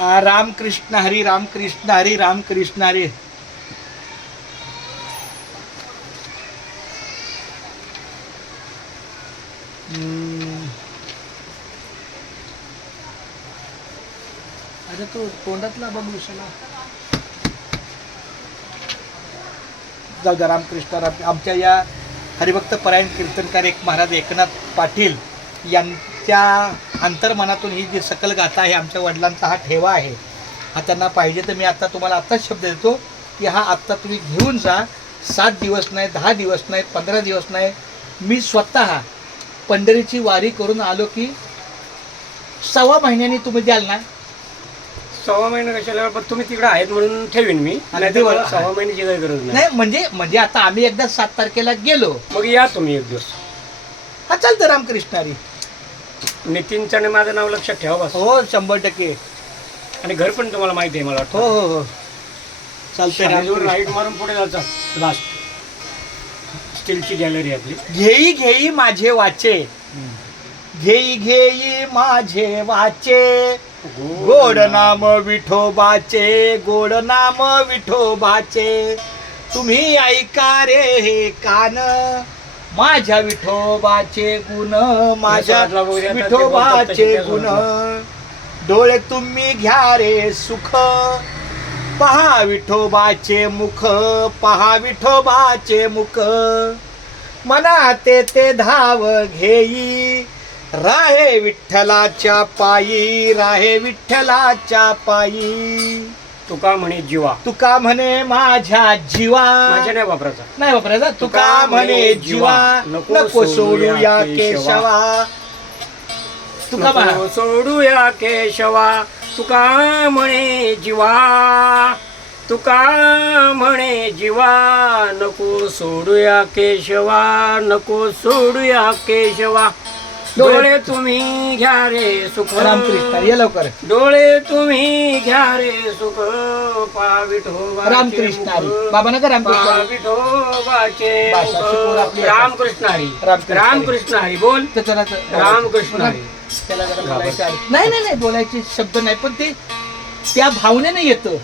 रामकृष्ण हरी, रामकृष्ण हरी, रामकृष्ण हरी. अरे तो तोंडातला बघू विषयाला जाऊ द्या. रामकृष्ण राम. आमच्या या हरिभक्त परायण कीर्तनकार एक महाराज एकनाथ पाटील यांच्या अंतर्मनातून ही जी सकल गाथा आहे, आमच्या वडिलांचा हा ठेवा आहे. हा त्यांना पाहिजे तर मी आता तुम्हाला आत्ताच शब्द देतो की हा आत्ता तुम्ही घेऊन जा. 7 दिवस नाही, 10 दिवस नाही, 15 दिवस नाही. मी स्वतः पंढरीची वारी करून आलो की 1.25 महिन्यांनी तुम्ही द्याल ना. 1.25 महिने कशाला, पण तुम्ही तिकडे आहेत म्हणून ठेवीन मी. नाही तर मला 1.25 महिन्याची काही गरज नाही. नाही म्हणजे आता आम्ही एकदा 7 तारखेला गेलो, मग या तुम्ही एक दिवस. हा चालतं. रामकृष्ण हरी. नितीनचं आणि माझं नाव लक्षात ठेवा बस. हो 100%. आणि घर पण तुम्हाला माहिती आहे मला वाटतं. हो हो हो चालतंय. लाईट मारून पुढे जायचं. लास्ट स्टीलची गॅलरी आपली. घेई घेई माझे वाचे, घेई घेई माझे वाचे, गोड नाम विठोबाचे, गोड नाम विठोबाचे. तुम्ही ऐका रे हे कान, माझ्या विठोबाचे गुण, माझ्या विठोबाचे गुण. डोळे तुम्ही घ्या रे सुख, पहा विठोबाचे मुख, पहा विठोबाचे मुख. मना ते धाव घेई, राहे विठ्ठलाच्या पायी, राहे विठ्ठलाच्या पायी. तुका म्हणे जीवा, तुका म्हणे माझ्या जीवा, माझ्या नाही वापरायचा, नाही वापरायचा. तुका म्हणे जीवा, नको सोडूया केशवा. तुका नको सोडूया केशवा. तुका म्हणे जीवा, तुका म्हणे जीवा, नको सोडूया केशवा, नको सोडूया केशवा. डोळे तुम्ही घ्या रे सुख. रामकृष्ण ये लवकर. डोळे तुम्ही घ्या रे सुख, पा विठोबा. रामकृष्ण हरी. बाबा नका रामकृष्ण हरी. विठोबाचे भाषा शिकवून आपली. रामकृष्ण हरी, रामकृष्ण हरी. बोल रामकृष्ण हरी. त्याला जरा बोलायचं आहे. नाही बोलायचे शब्द नाही, पण ते त्या भावनेने येतं.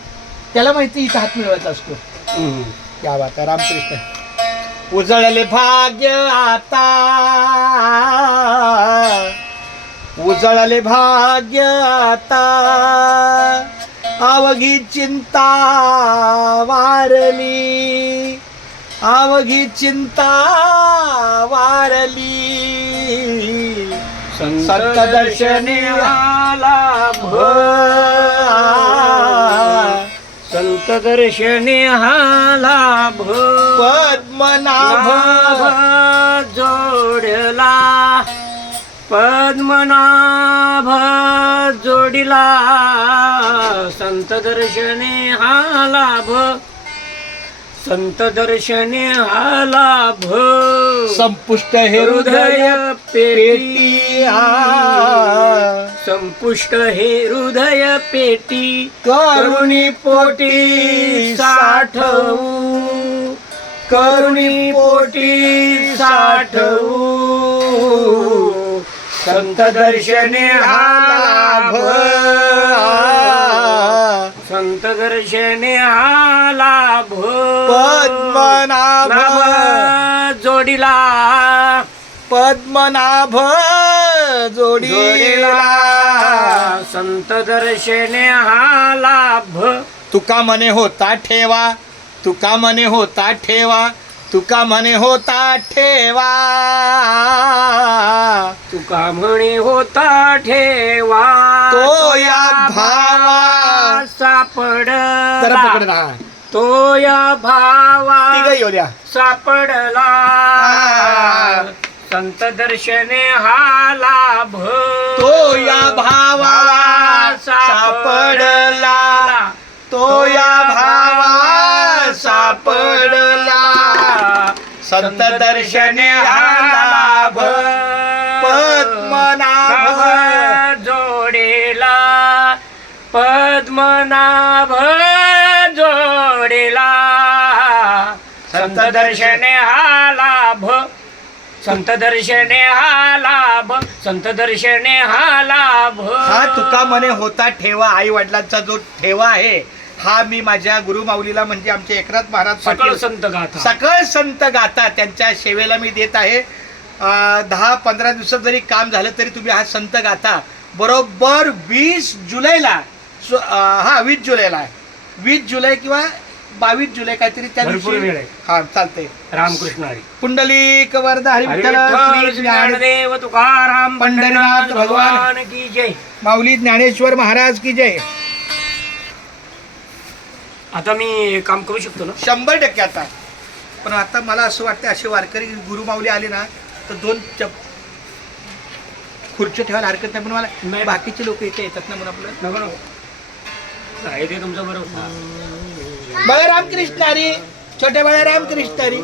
त्याला माहिती इथं हात मिळवायचा असतो. क्या बात आहे. रामकृष्ण. उजळले भाग्य आता, उजळले भाग्य आता, अवघी चिंता वारली, अवघी चिंता वारली. संत दर्शनी आला संत दर्शनी हा लाभ. पद्मनाभ जोडला, पद्मनाभ जोडिला. संत दर्शनी हा लाभ, संत दर्शनी हा लाभ. संपुष्ट हे हृदय पेटी, संपुष्ट हे हृदय पेटी. करुणी पोटी साठवू, करुणी पोटी साठवू. संत दर्शने हा लाभ, संत दर्शने हा लाभ. पद्मनाभ जोडिला, पद्मनाभ जोडीला. संत दर्शने हा लाभ. तुका म्हणे होता ठेवा, तुका म्हणे होता ठेवा, तुका म्हणे होता ठेवा. तुका म्हणे होता ठेवा, तो या भावा सापडला, तो या भावा सापडला. संत दर्शने हा लाभ, तो या भावा सापडला, तो या भावा सापडला. संत दर्शने हा लाभ, पद्मनाभ जोडेला, पद्मनाभ जोडेला. संत दर्शने हा लाभ, संत दर्शने हा लाभ, संत दर्शने हा लाभ. हा तुका मने होता ठेवा, आई वडिलांचा जो ठेवा आहे हा मी माझ्या गुरुमाऊलीला म्हणजे आमचे एकनाथ महाराज सकळ पाटील संत गाथा. सकळ संत गाथा त्यांच्या सेवेला मी देत आहे. 10-15 दिवसात जरी काम झालं तरी तुम्ही हा संत गाथा बरोबर 20 जुलैला 20 जुलैला आहे, 20 जुलै किंवा 22 जुलै काहीतरी त्या भरपूर दिवशी वेळ आहे. हा चालतंय. रामकृष्ण हरी. पुंडलिक वरद हरी हरी विठ्ठल विठ्ठल, श्री श्री ज्ञान ज्ञानदेव तुकाराम पंढरीनाथ भगवान की जय. माऊली ज्ञानेश्वर महाराज की जय. आता मी काम करू शकतो ना? 100% आता. पण आता मला असं वाटतं असे वारकरी गुरुमाऊली आले ना तर 2 खुर्ची ठेवायला हरकत नाही, पण मला नाही. बाकीचे लोक इथे येतात ना म्हणून आपलं नको नको. आहे ते तुमचं बरोबर. बाळाराम कृष्ण हरी, छोटे बाळाराम कृष्ण हरी.